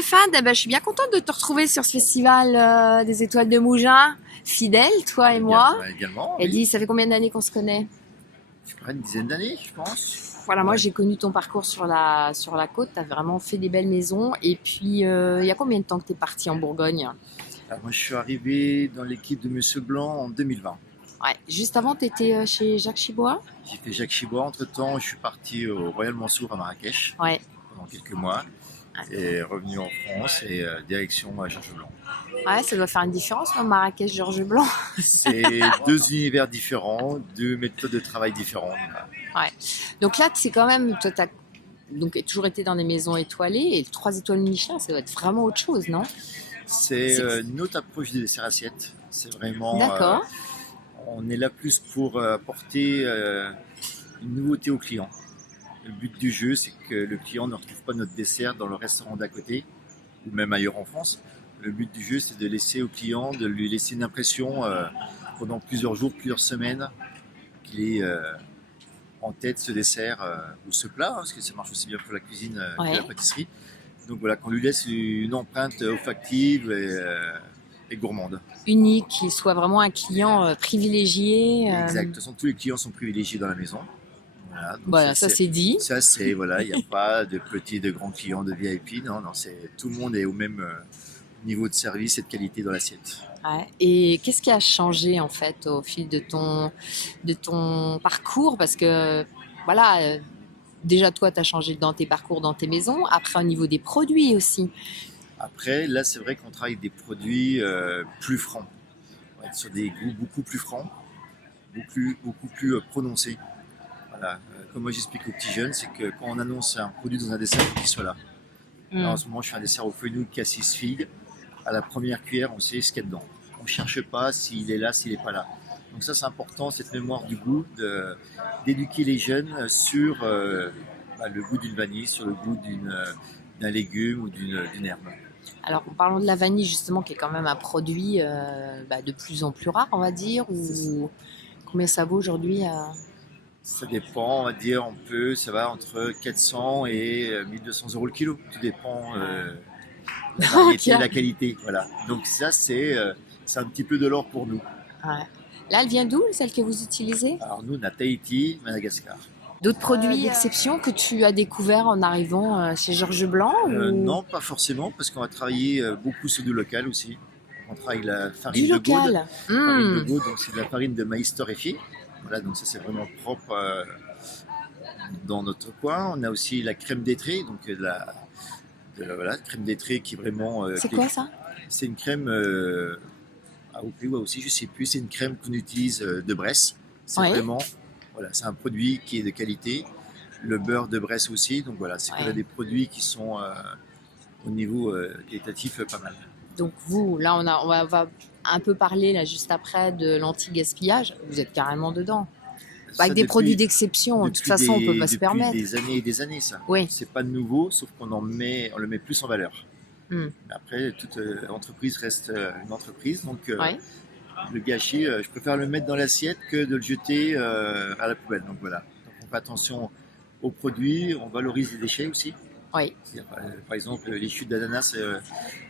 Stéphane, eh ben, je suis bien contente de te retrouver sur ce festival des Étoiles de Mougins. Fidèle, toi et moi. Également, Et oui. dis, ça fait combien d'années qu'on se connaît? Je crois une dizaine d'années, je pense. Voilà, moi Ouais. j'ai connu ton parcours sur la côte, tu as vraiment fait des belles maisons. Et puis, il y a combien de temps que tu es parti en Bourgogne? Alors, moi, je suis arrivé dans l'équipe de Monsieur Blanc en 2020. Ouais, juste avant, tu étais chez Jacques Chibois? J'ai fait Jacques Chibois. Entre-temps, je suis parti au Royal Mansour à Marrakech Ouais. pendant quelques mois et revenu en France et direction à Georges Blanc. Ouais, ça doit faire une différence, non, Marrakech, Georges Blanc. C'est deux univers différents, deux méthodes de travail différentes. Ouais. Donc là, c'est quand même, toi, tu as donc toujours été dans des maisons étoilées et 3 étoiles Michelin, ça doit être vraiment autre chose, non? C'est une autre approche des desserts assiettes. C'est vraiment. D'accord. On est là plus pour apporter une nouveauté au client. Le but du jeu, c'est que le client ne retrouve pas notre dessert dans le restaurant d'à côté ou même ailleurs en France. Le but du jeu, c'est de laisser au client, de lui laisser une impression pendant plusieurs jours, plusieurs semaines, qu'il est en tête ce dessert ou ce plat, parce que ça marche aussi bien pour la cuisine que Ouais. la pâtisserie. Donc voilà, qu'on lui laisse une empreinte olfactive et gourmande. Unique, qu'il soit vraiment un client privilégié. Exact. De toute façon, tous les clients sont privilégiés dans la maison. Voilà, donc Voilà, ça c'est dit. ça c'est voilà, il n'y a pas de petits, de grands clients de VIP, non, non, c'est tout le monde est au même niveau de service et de qualité dans l'assiette. Ouais. Et qu'est-ce qui a changé en fait au fil de ton parcours? Parce que voilà, déjà toi, tu as changé dans tes parcours, dans tes maisons. Après, au niveau des produits aussi. Après, là, c'est vrai qu'on travaille avec des produits plus francs, on va être sur des goûts beaucoup plus francs, beaucoup plus prononcés. Voilà. Comme moi j'explique aux petits jeunes, c'est que quand on annonce un produit dans un dessert, il faut qu'il soit là. Là, en ce moment, je fais un dessert au fenouil cassis figue. À la première cuillère, on sait ce qu'il y a dedans. On ne cherche pas s'il est là, s'il n'est pas là. Donc ça, c'est important, cette mémoire du goût, d'éduquer les jeunes sur le goût d'une vanille, sur le goût d'un légume ou d'une herbe. Alors, en parlant de la vanille, justement, qui est quand même un produit de plus en plus rare, on va dire, ou combien ça vaut aujourd'hui Ça dépend, on va dire, ça va entre 400 et 1200 euros le kilo. Tout dépend la variété et la qualité. Voilà. Donc ça, c'est un petit peu de l'or pour nous. Ouais. Là, elle vient d'où, celle que vous utilisez? Alors nous, on a Tahiti, Madagascar. D'autres produits d'exception que tu as découvert en arrivant chez Georges Blanc ou... Non, pas forcément, parce qu'on va travailler beaucoup sur du local aussi. On travaille avec la farine Du de local. Gaude. Farine de Gaude, donc c'est de la farine de maïs torréfié. Voilà, donc ça c'est vraiment propre dans notre coin. On a aussi la crème d'étré, donc voilà, crème d'étré qui est vraiment. C'est quoi ça? C'est une crème au Pays aussi, je sais plus. C'est une crème qu'on utilise de Bresse. C'est vraiment, voilà, c'est un produit qui est de qualité. Le beurre de Bresse aussi, donc voilà, c'est qu'on a des produits qui sont au niveau qualitatif pas mal. Donc vous, là, on va un peu parler là juste après de l'anti-gaspillage. Vous êtes carrément dedans. Avec des produits d'exception, de toute façon, on ne peut pas se permettre. Depuis des années et des années, ça. Oui. C'est pas nouveau, sauf qu'on on le met plus en valeur. Mais après, toute entreprise reste une entreprise, donc le gâchis, je préfère le mettre dans l'assiette que de le jeter à la poubelle. Donc voilà. Donc on fait attention aux produits, on valorise les déchets aussi. Oui. Par exemple, les chutes d'ananas,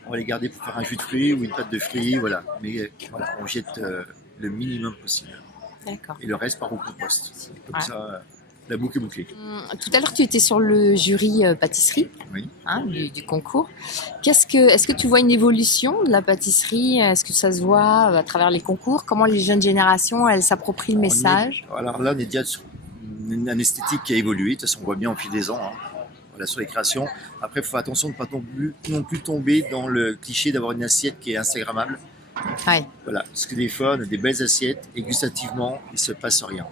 on va les garder pour faire un jus de fruits ou une pâte de fruits, voilà. Mais voilà, on jette le minimum possible. D'accord. Et le reste part au compost. Comme ça, la boucle est bouclée. Tout à l'heure, tu étais sur le jury pâtisserie du concours. Est-ce que tu vois une évolution de la pâtisserie? Est-ce que ça se voit à travers les concours? Comment les jeunes générations, elles s'approprient le message? Alors là, on est déjà sur une esthétique qui a évolué. De toute façon, on voit bien au fil des ans. Voilà, sur les créations. Après, il faut faire attention de ne pas non plus tomber dans le cliché d'avoir une assiette qui est instagrammable. Ouais. Voilà, parce que des fois, on a des belles assiettes et gustativement, il ne se passe rien.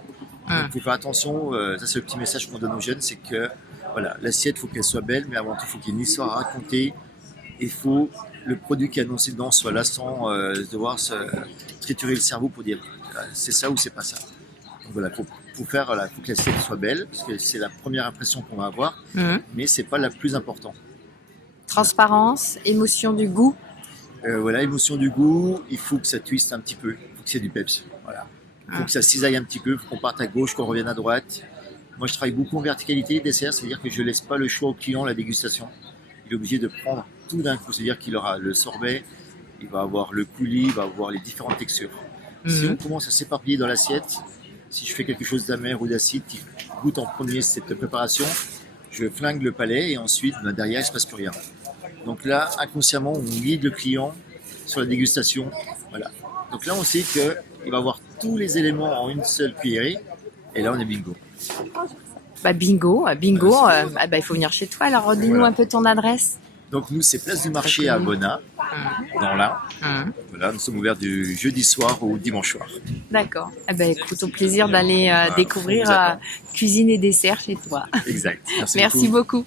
Donc, il faut faire attention. Ça, c'est le petit message qu'on donne aux jeunes, c'est que voilà, l'assiette, il faut qu'elle soit belle, mais avant tout, il faut qu'il y ait une histoire à raconter. Il faut le produit qui est annoncé dedans soit là sans devoir se triturer le cerveau pour dire c'est ça ou c'est pas ça. Donc voilà, faut que l'assiette soit belle, parce que c'est la première impression qu'on va avoir, mais c'est pas la plus importante. Transparence, émotion du goût. Voilà, émotion du goût, il faut que ça twiste un petit peu, il faut que c'est du peps. Voilà. Il faut que ça cisaille un petit peu, il faut qu'on parte à gauche, qu'on revienne à droite. Moi, je travaille beaucoup en verticalité dessert, c'est-à-dire que je laisse pas le choix au client, la dégustation. Il est obligé de prendre tout d'un coup. C'est-à-dire qu'il aura le sorbet, il va avoir le coulis, il va avoir les différentes textures. Si on commence à s'éparpiller dans l'assiette, si je fais quelque chose d'amer ou d'acide qui goûte en premier cette préparation, je flingue le palais et ensuite, derrière, il ne se passe plus rien. Donc là, inconsciemment, on guide le client sur la dégustation. Voilà. Donc là, on sait qu'il va avoir tous les éléments en une seule cuillerée. Et là, on est bingo. Bingo. Il faut venir chez toi. Alors, redis-nous un peu ton adresse. Donc nous, c'est Place du Marché à Bonnat, dans l'Ain. Voilà, nous sommes ouverts du jeudi soir au dimanche soir. D'accord. Écoute, au plaisir d'aller découvrir cuisine et dessert chez toi. Exact. Merci beaucoup.